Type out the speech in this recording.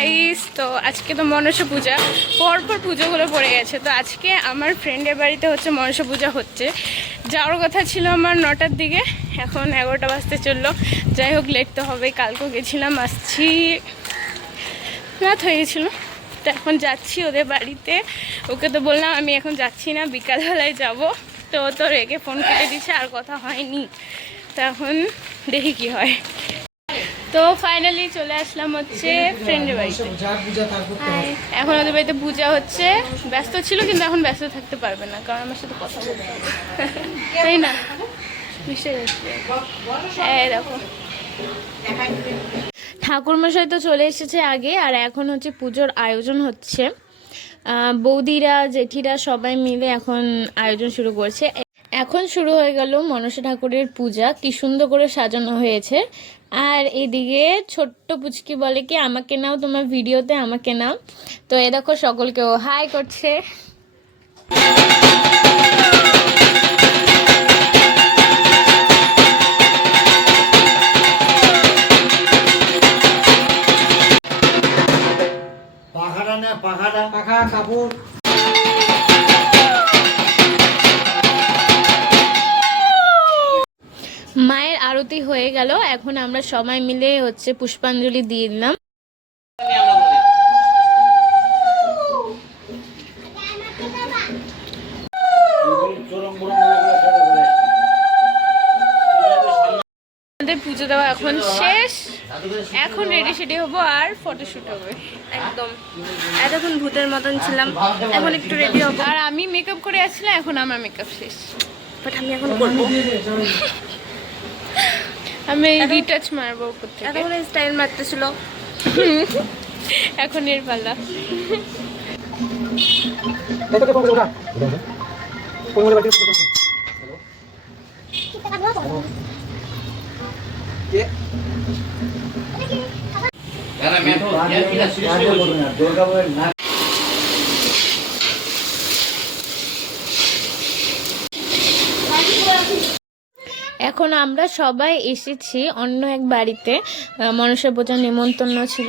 Guys, তো আজকে তো মনসা পূজা, পরপর পুজোগুলো পড়ে গেছে। তো আজকে আমার ফ্রেন্ডের বাড়িতে হচ্ছে মনসা পূজা হচ্ছে। যাওয়ার কথা ছিল আমার 9টার দিকে, এখন 11টা বাজতে চললো। যাই হোক, লেট তো হবে। কালকেও গেছিলাম, আসছি রাত হয়ে গেছিলো। তো এখন যাচ্ছি ওদের বাড়িতে। ওকে তো বললাম আমি এখন যাচ্ছি না, বিকালবেলায় যাব। তো ও তো রেগে ফোন কেটে দিচ্ছে, আর কথা হয়নি। তো এখন দেখি কি হয়। তো ফাইনালি চলে আসলাম হচ্ছে ফ্রেন্ডের বাড়িতে। এখন ওদের বাড়িতে পূজা হচ্ছে। ব্যস্ত ছিল, কিন্তু এখন ব্যস্ত থাকতে পারবে না, কারণ আমার সাথে কথা বলতে হবে, তাই না? মিশে যাচ্ছে। এই দেখো, ঠাকুরমশাই তো চলে এসেছে আগে, আর এখন হচ্ছে পুজোর আয়োজন হচ্ছে। বৌদিরা, জেঠিরা সবাই মিলে এখন আয়োজন শুরু করছে। এখন শুরু হয়ে গেল মনসা ঠাকুরের পূজা। কি সুন্দর করে সাজানো হয়েছে। আর এদিকে ছোট্ট পুচকি বলে কি, আমাকে নাও তোমার ভিডিওতে, আমাকে নাও। তো এ দেখো, সকলকেও হাই করছে। পাখা কাপড় মায়ের আরতি হয়ে গেল। এখন আমরা সবাই মিলে হচ্ছে পুষ্পাঞ্জলি দিয়ে দিলাম। আমাদের পুজো দেওয়া এখন শেষ। এখন রেডি সেডি হবো আর ফটোশুট হবে। একদম এতক্ষণ ভূতের মতন ছিলাম, এখন একটু রেডি হবো। আর আমি মেকআপ করে আসছিলাম, এখন আমার মেকআপ শেষ। বাট আমি এখন করবো, আমি রিটাচ মারবো উপর থেকে। এতক্ষণ স্টাইল মারতেছিল, এখন এর পাল্লা। এখন আমরা সবাই এসেছি অন্য এক বাড়িতে, মনসা পূজার নিমন্ত্রণ ছিল।